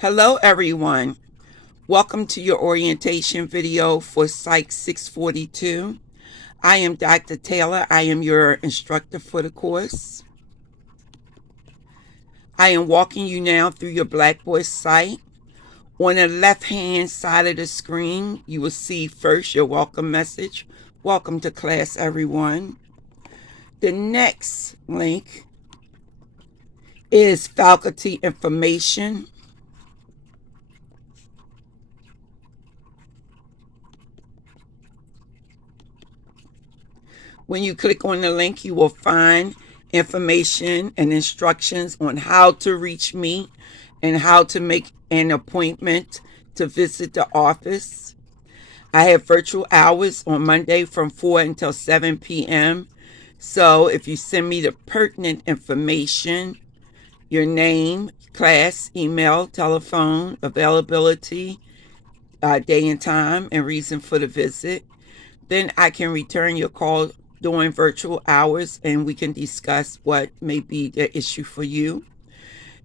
Hello everyone. Welcome to your orientation video for Psych 642. I am Dr. Taylor. I am your instructor for the course. I am walking you now through your Blackboard site. On the left-hand side of the screen, you will see first your welcome message. Welcome to class, everyone. The next link is faculty information. When you click on the link, you will find information and instructions on how to reach me and how to make an appointment to visit the office. I have virtual hours on Monday from 4 until 7 p.m. So if you send me the pertinent information, your name, class, email, telephone, availability, day and time, and reason for the visit, then I can return your call during virtual hours and we can discuss what may be the issue for you.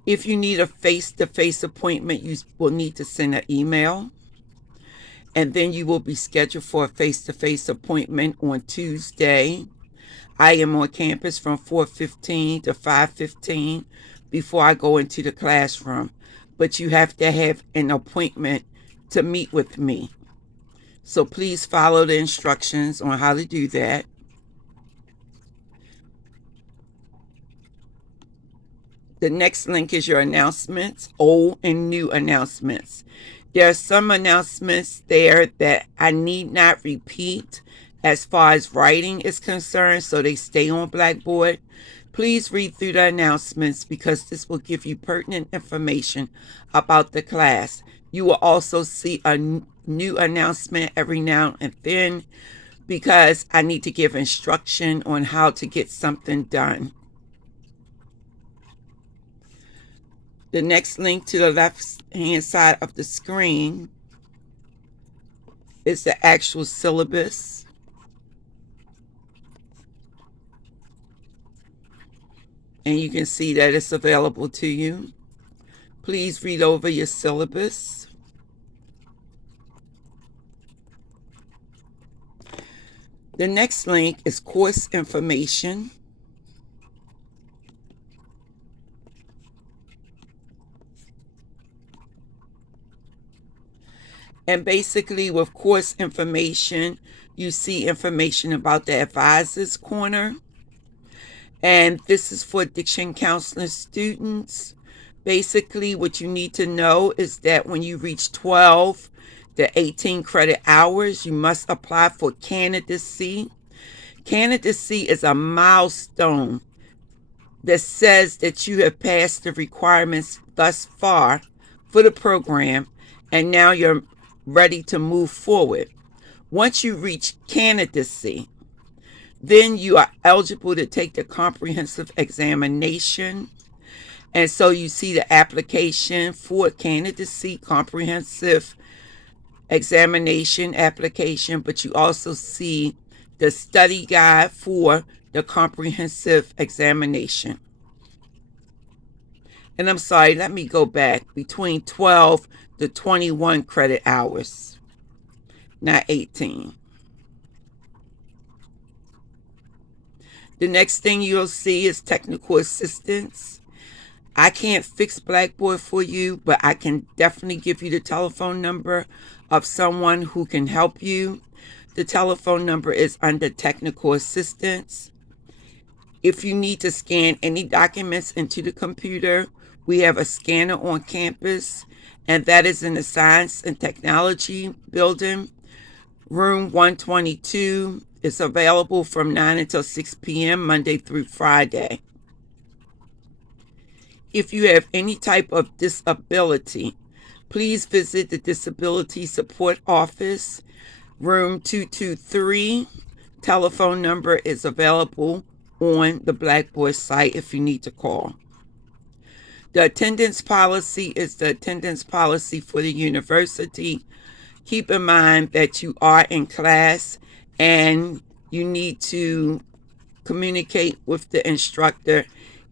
If you need a face-to-face appointment, you will need to send an email, and then you will be scheduled for a face-to-face appointment on Tuesday. I am on campus from 4:15 to 5:15 before I go into the classroom, but you have to have an appointment to meet with me. So please follow the instructions on how to do that. The next link is your announcements, old and new announcements. There are some announcements there that I need not repeat as far as writing is concerned, so they stay on Blackboard. Please read through the announcements because this will give you pertinent information about the class. You will also see a new announcement every now and then because I need to give instruction on how to get something done. The next link to the left-hand side of the screen is the actual syllabus. And you can see that it's available to you. Please read over your syllabus. The next link is course information. And basically with course information, you see information about the Advisors Corner. And this is for addiction counseling students. Basically, what you need to know is that when you reach 12 to 18 credit hours, you must apply for candidacy. Candidacy is a milestone that says that you have passed the requirements thus far for the program, and now you're ready to move forward. Once you reach candidacy, then you are eligible to take the comprehensive examination. And so you see the application for candidacy, comprehensive examination application, but you also see the study guide for the comprehensive examination. And I'm sorry, let me go back. Between 12 to 21 credit hours, not 18. The next thing you'll see is technical assistance. I can't fix Blackboard for you, but I can definitely give you the telephone number of someone who can help you. The telephone number is under technical assistance. If you need to scan any documents into the computer, we have a scanner on campus, and that is in the Science and Technology building. Room 122 is available from 9 until 6 p.m. Monday through Friday. If you have any type of disability, please visit the Disability Support Office, room 223. Telephone number is available on the Blackboard site if you need to call. The attendance policy is the attendance policy for the university. Keep in mind that you are in class and you need to communicate with the instructor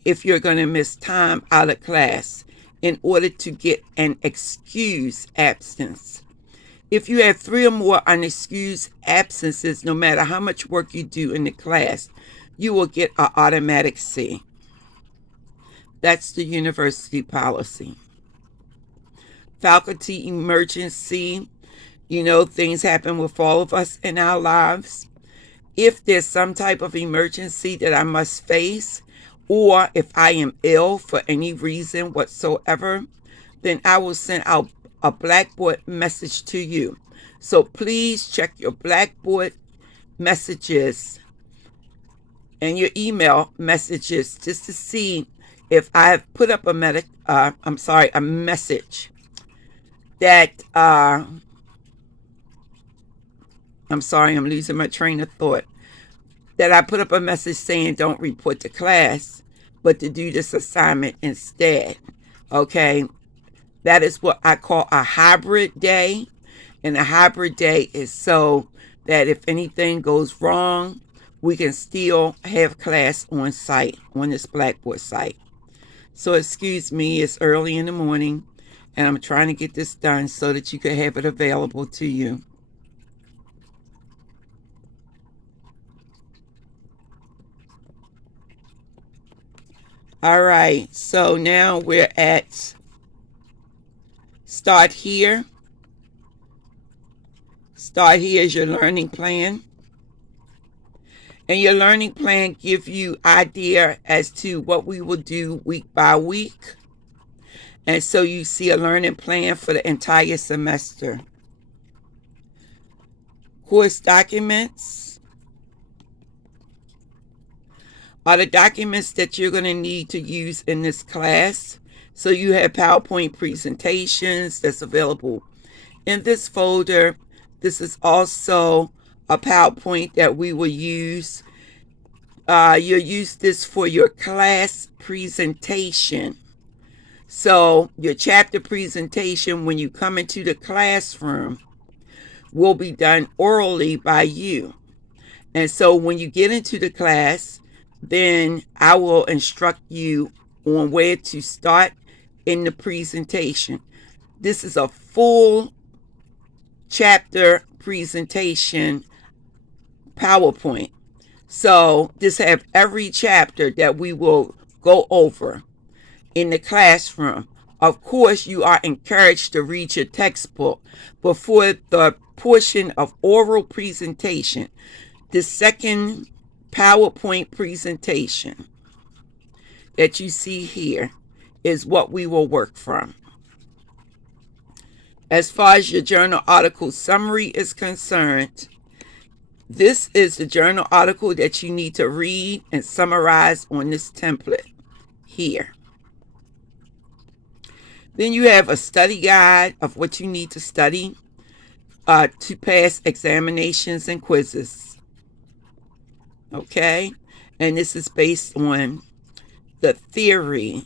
if you're going to miss time out of class. in order to get an excused absence. If you have 3 or more unexcused absences, no matter how much work you do in the class, you will get an automatic C. That's the university policy. Faculty emergency. Things happen with all of us in our lives. If there's some type of emergency that I must face, or if I am ill for any reason whatsoever, then I will send out a Blackboard message to you. So please check your Blackboard messages and your email messages just to see if I have put up a message that I'm losing my train of thought. That I put up a message saying don't report to class, but to do this assignment instead. Okay, that is what I call a hybrid day. And a hybrid day is so that if anything goes wrong, we can still have class on site, on this Blackboard site. So excuse me, it's early in the morning, and I'm trying to get this done so that you can have it available to you. All right, so now we're at Start Here. Start Here is your learning plan. And your learning plan gives you idea as to what we will do week by week. And so you see a learning plan for the entire semester. Course documents are the documents that you're going to need to use in this class. So you have PowerPoint presentations that's available in this folder. This is also a PowerPoint that we will use. You'll use this for your class presentation. So your chapter presentation, when you come into the classroom, will be done orally by you. And so when you get into the class, then I will instruct you on where to start in the presentation. This is a full chapter presentation PowerPoint. So this have every chapter that we will go over in the classroom. Of course, you are encouraged to read your textbook. But for the portion of oral presentation, the second PowerPoint presentation that you see here is what we will work from. As far as your journal article summary is concerned, this is the journal article that you need to read and summarize on this template here. Then you have a study guide of what you need to study to pass examinations and quizzes. Okay? And this is based on the theory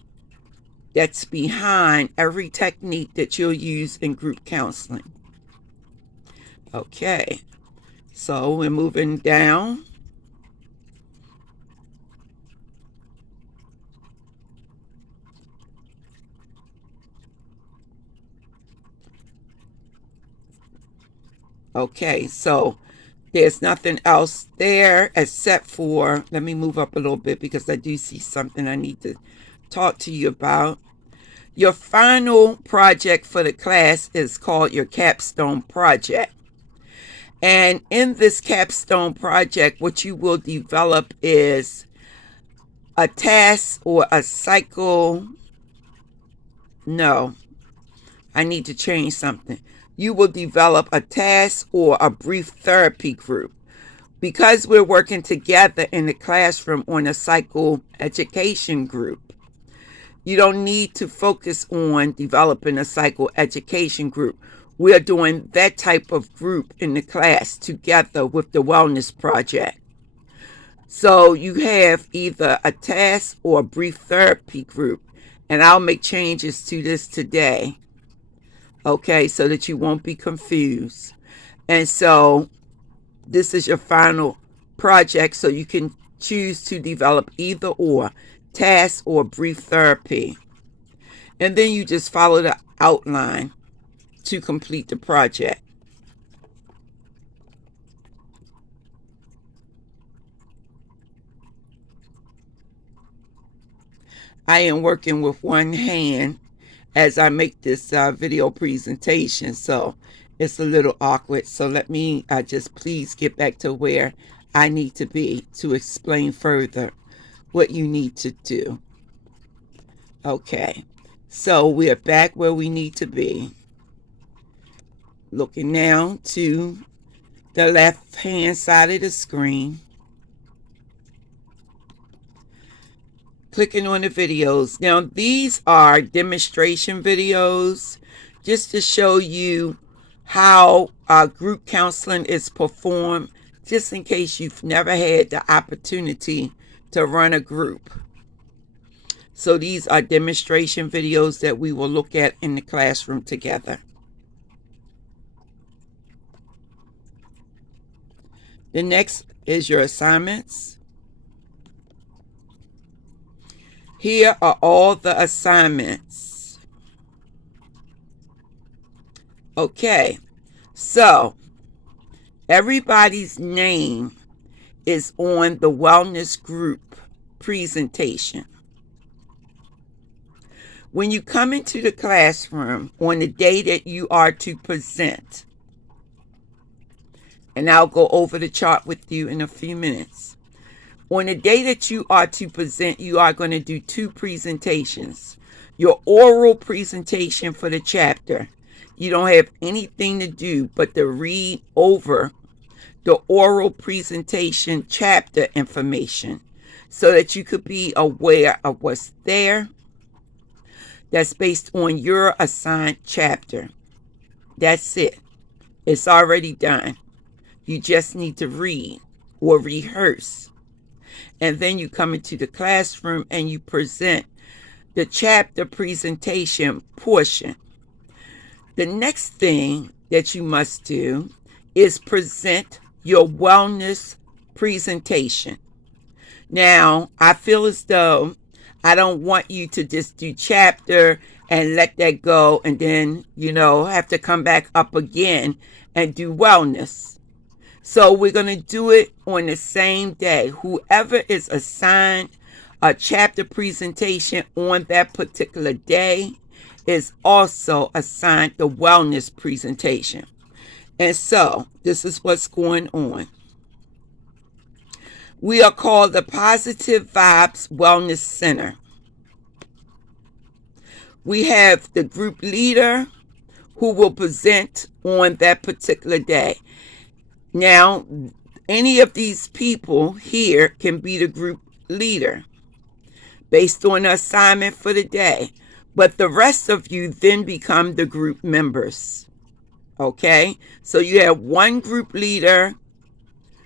that's behind every technique that you'll use in group counseling. Okay, so we're moving down. Okay, so there's nothing else there except for, let me move up a little bit because I do see something I need to talk to you about. Your final project for the class is called your capstone project. And in this capstone project, what you will develop is a task or a cycle. No, I need to change something. You will develop a task or a brief therapy group. Because we're working together in the classroom on a cycle education group, you don't need to focus on developing a cycle education group. We're doing that type of group in the class together with the wellness project. So you have either a task or a brief therapy group, and I'll make changes to this today. Okay, so that you won't be confused. And so this is your final project, so you can choose to develop either or, task or brief therapy. And then you just follow the outline to complete the project. I am working with one hand as I make this video presentation, so it's a little awkward. So let me just please get back to where I need to be to explain further what you need to do. Okay, so we're back where we need to be. Looking now to the left hand side of the screen. Clicking on the videos. Now these are demonstration videos just to show you how group counseling is performed, just in case you've never had the opportunity to run a group. So these are demonstration videos that we will look at in the classroom together. The next is your assignments. Here are all the assignments. Okay, so everybody's name is on the wellness group presentation. When you come into the classroom on the day that you are to present, and I'll go over the chart with you in a few minutes. On the day that you are to present, you are going to do two presentations. Your oral presentation for the chapter. You don't have anything to do but to read over the oral presentation chapter information so that you could be aware of what's there. That's based on your assigned chapter. That's it. It's already done. You just need to read or rehearse. And then you come into the classroom and you present the chapter presentation portion. The next thing that you must do is present your wellness presentation. Now, I feel as though I don't want you to just do chapter and let that go and then, have to come back up again and do wellness. So we're going to do it on the same day. Whoever is assigned a chapter presentation on that particular day is also assigned the wellness presentation. And so this is what's going on. We are called the Positive Vibes Wellness Center. We have the group leader who will present on that particular day. Now, any of these people here can be the group leader based on the assignment for the day. But the rest of you then become the group members. Okay? So you have one group leader.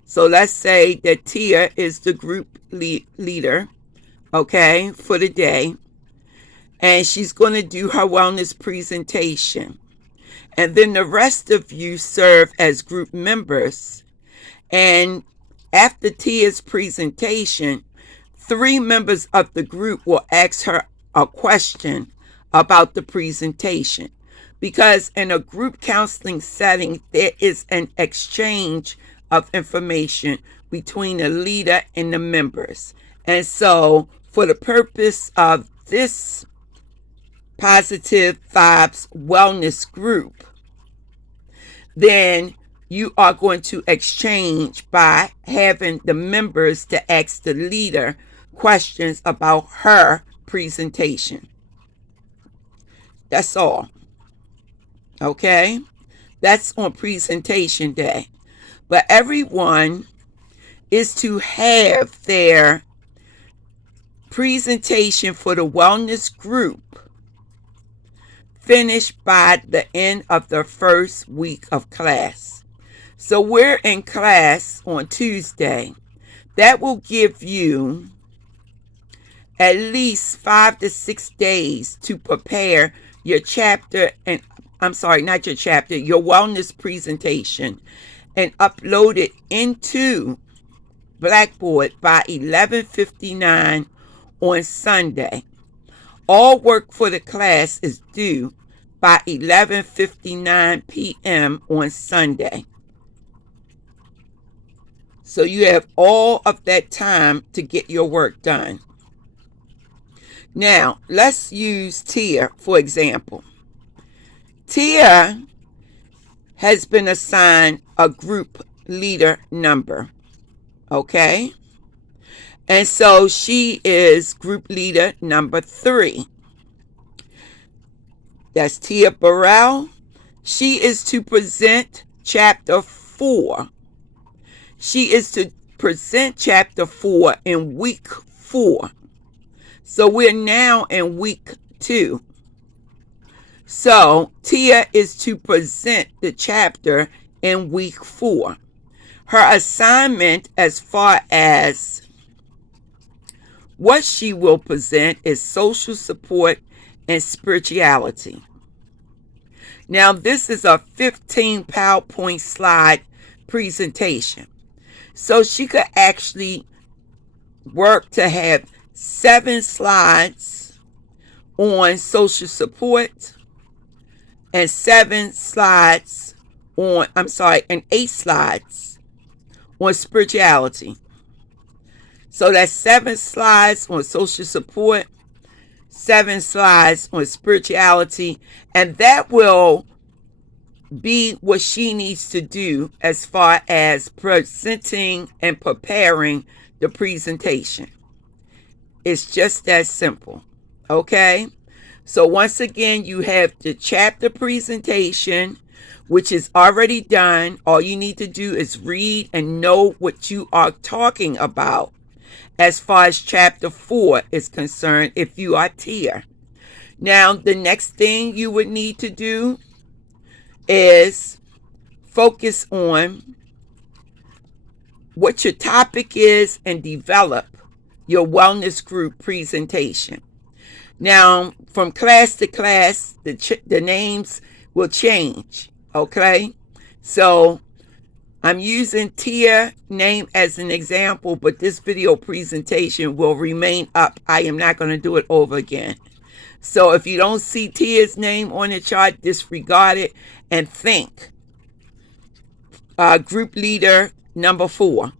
So let's say that Tia is the group leader, okay, for the day. And she's going to do her wellness presentation. And then the rest of you serve as group members. And after Tia's presentation, 3 members of the group will ask her a question about the presentation. Because in a group counseling setting, there is an exchange of information between the leader and the members. And so for the purpose of this Positive Vibes Wellness Group, then you are going to exchange by having the members to ask the leader questions about her presentation. That's all. Okay? That's on presentation day. But everyone is to have their presentation for the wellness group finished by the end of the first week of class. So we're in class on Tuesday. That will give you at least 5 to 6 days to prepare your chapter and not your chapter, your wellness presentation, and upload it into Blackboard by 11:59 on Sunday. All work for the class is due by 11:59 p.m. on Sunday. So you have all of that time to get your work done. Now, let's use Tia for example. Tia has been assigned a group leader number, okay? And so she is group leader number 3. That's Tia Burrell. She is to present chapter 4. She is to present chapter 4 in week 4. So we're now in week 2. So Tia is to present the chapter in week 4. Her assignment as far as what she will present is social support and spirituality. Now this is a 15 PowerPoint slide presentation. So she could actually work to have 7 slides on social support and 8 slides on spirituality. So that's 7 slides on social support, 7 slides on spirituality, and that will be what she needs to do as far as presenting and preparing the presentation. It's just that simple, okay? So once again, you have the chapter presentation, which is already done. All you need to do is read and know what you are talking about as far as chapter 4 is concerned if you are Tia. Now, the next thing you would need to do is focus on what your topic is and develop your wellness group presentation. Now, from class to class, the names will change, okay? So I'm using Tia name as an example, but this video presentation will remain up. I am not going to do it over again. So if you don't see Tia's name on the chart, disregard it and think group leader number 4,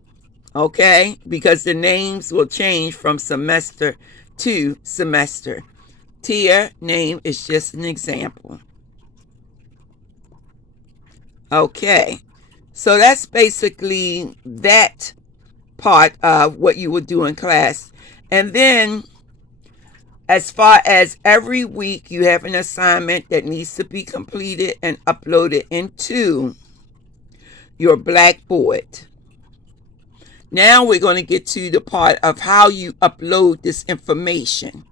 okay? Because the names will change from semester to semester. Tia name is just an example. Okay, so that's basically that part of what you will do in class. And then as far as every week, you have an assignment that needs to be completed and uploaded into your Blackboard. Now we're going to get to the part of how you upload this information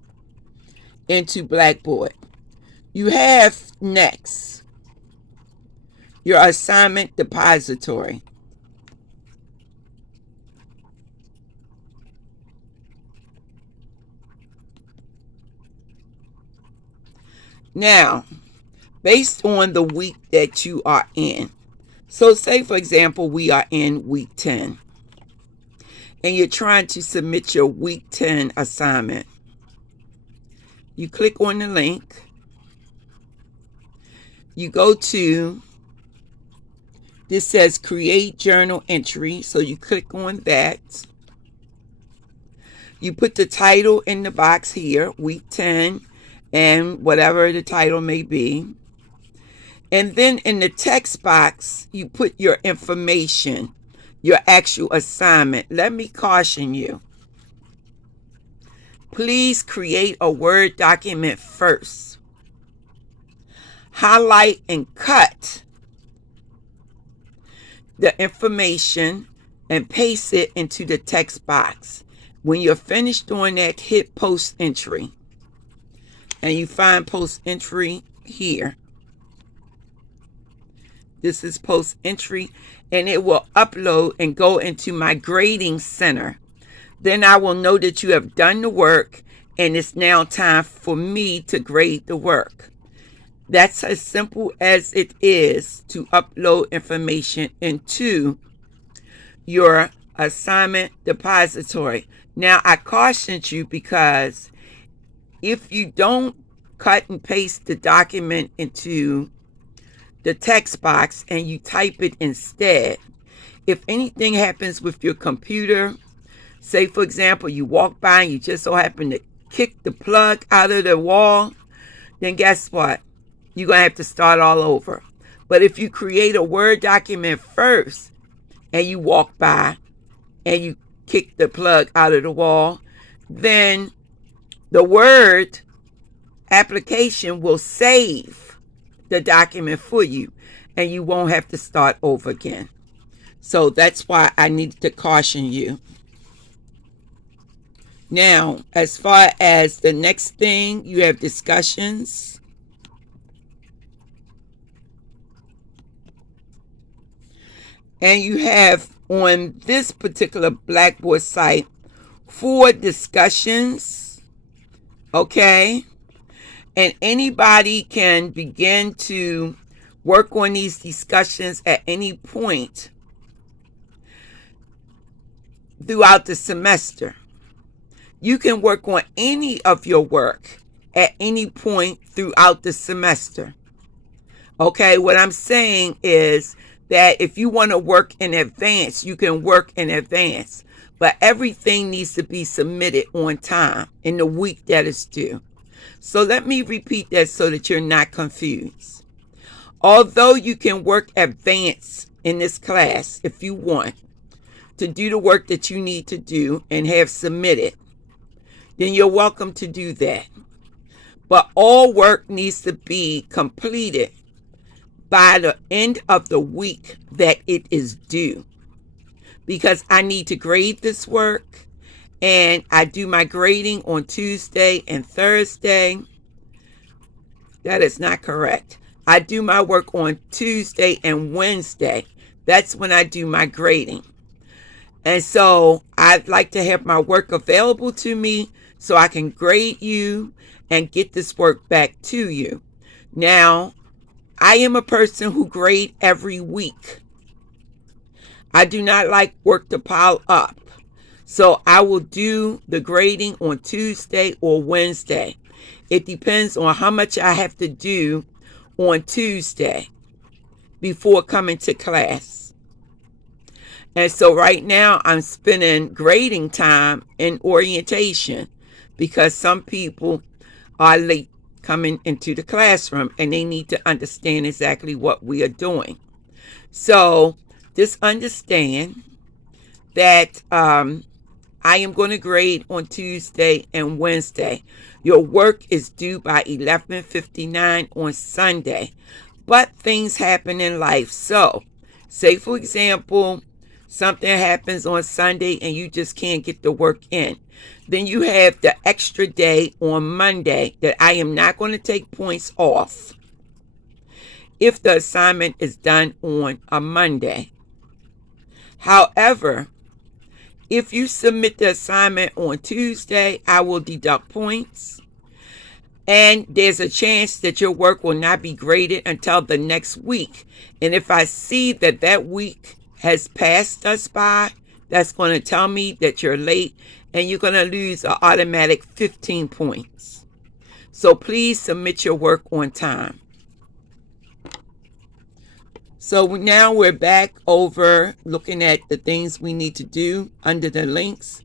into Blackboard. You have next your assignment depository. Now, based on the week that you are in, so say for example we are in week 10 and you're trying to submit your week 10 assignment. You click on the link, you go to, this says create journal entry, so you click on that. You put the title in the box here, week 10, and whatever the title may be. And then in the text box, you put your information, your actual assignment. Let me caution you. Please create a Word document first. Highlight and cut the information and paste it into the text box. When you're finished doing that, hit post entry. And you find post entry here. This is post entry, and it will upload and go into my grading center. Then I will know that you have done the work and it's now time for me to grade the work. That's as simple as it is to upload information into your assignment depository. Now, I cautioned you because if you don't cut and paste the document into the text box and you type it instead, if anything happens with your computer, say for example, you walk by and you just so happen to kick the plug out of the wall, then guess what? You're going to have to start all over. But if you create a Word document first and you walk by and you kick the plug out of the wall, then the Word application will save the document for you and you won't have to start over again. So that's why I needed to caution you. Now, as far as the next thing, you have discussions. And you have on this particular Blackboard site 4 discussions, okay? And anybody can begin to work on these discussions at any point throughout the semester. You can work on any of your work at any point throughout the semester. Okay, what I'm saying is that if you want to work in advance, you can work in advance. But everything needs to be submitted on time in the week that it's due. So let me repeat that so that you're not confused. Although you can work advance in this class if you want to do the work that you need to do and have submitted, then you're welcome to do that. But all work needs to be completed by the end of the week that it is due. Because I need to grade this work, and I do my grading on Tuesday and Thursday. That is not correct. I do my work on Tuesday and Wednesday. That's when I do my grading. And so I'd like to have my work available to me so I can grade you and get this work back to you. Now, I am a person who grades every week. I do not like work to pile up. So I will do the grading on Tuesday or Wednesday. It depends on how much I have to do on Tuesday before coming to class. And so right now I'm spending grading time in orientation because some people are late coming into the classroom and they need to understand exactly what we are doing. So just understand that I am going to grade on Tuesday and Wednesday. Your work is due by 11:59 on Sunday, but things happen in life. So say for example, something happens on Sunday and you just can't get the work in. Then you have the extra day on Monday that I am not going to take points off if the assignment is done on a Monday. However, if you submit the assignment on Tuesday, I will deduct points. And there's a chance that your work will not be graded until the next week. And if I see that that week has passed us by, that's going to tell me that you're late and you're going to lose an automatic 15 points. So please submit your work on time. So now we're back over looking at the things we need to do under the links.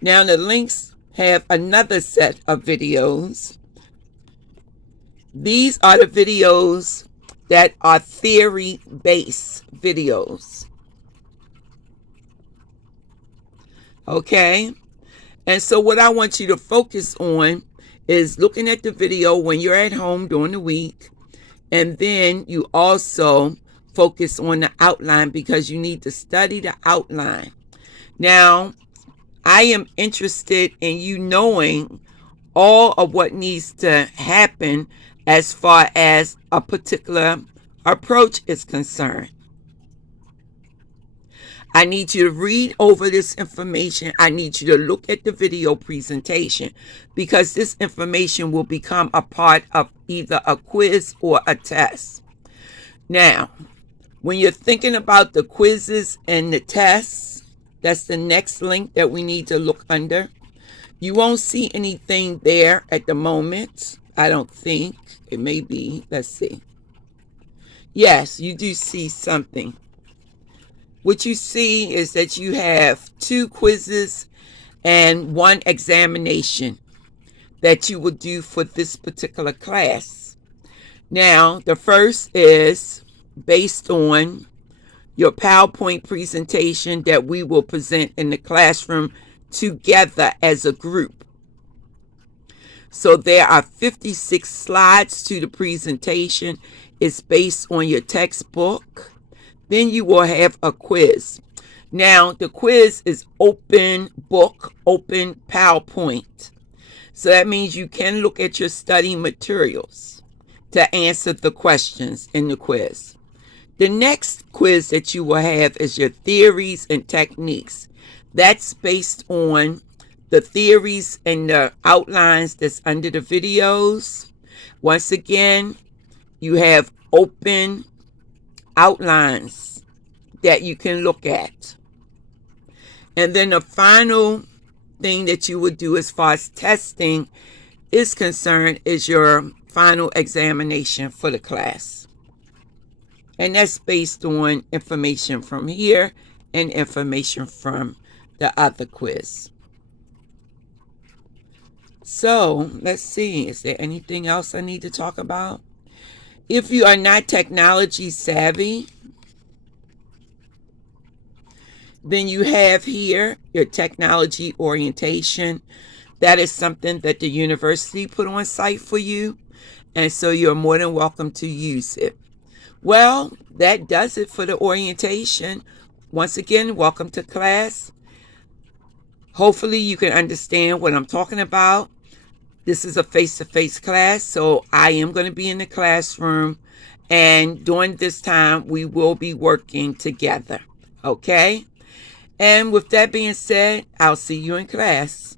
Now the links have another set of videos. These are the videos that are theory-based videos. Okay? And so what I want you to focus on is looking at the video when you're at home during the week. And then you also focus on the outline because you need to study the outline. Now, I am interested in you knowing all of what needs to happen as far as a particular approach is concerned. I need you to read over this information. I need you to look at the video presentation because this information will become a part of either a quiz or a test. Now, when you're thinking about the quizzes and the tests, that's the next link that we need to look under. You won't see anything there at the moment. I don't think. It may be. Let's see. Yes, you do see something. What you see is that you have 2 quizzes and 1 examination that you will do for this particular class. Now, the first is based on your PowerPoint presentation that we will present in the classroom together as a group. So there are 56 slides to the presentation. It's based on your textbook. Then you will have a quiz. Now, the quiz is open book, open PowerPoint. So that means you can look at your study materials to answer the questions in the quiz. The next quiz that you will have is your theories and techniques. That's based on the theories and the outlines that's under the videos. Once again, you have open outlines that you can look at. And then the final thing that you would do as far as testing is concerned is your final examination for the class. And that's based on information from here and information from the other quiz. So let's see, is there anything else I need to talk about? If you are not technology savvy, then you have here your technology orientation. That is something that the university put on site for you, and so you're more than welcome to use it. Well, that does it for the orientation. Once again, welcome to class. Hopefully you can understand what I'm talking about. This is a face-to-face class, so I am going to be in the classroom, and during this time, we will be working together, okay? And with that being said, I'll see you in class.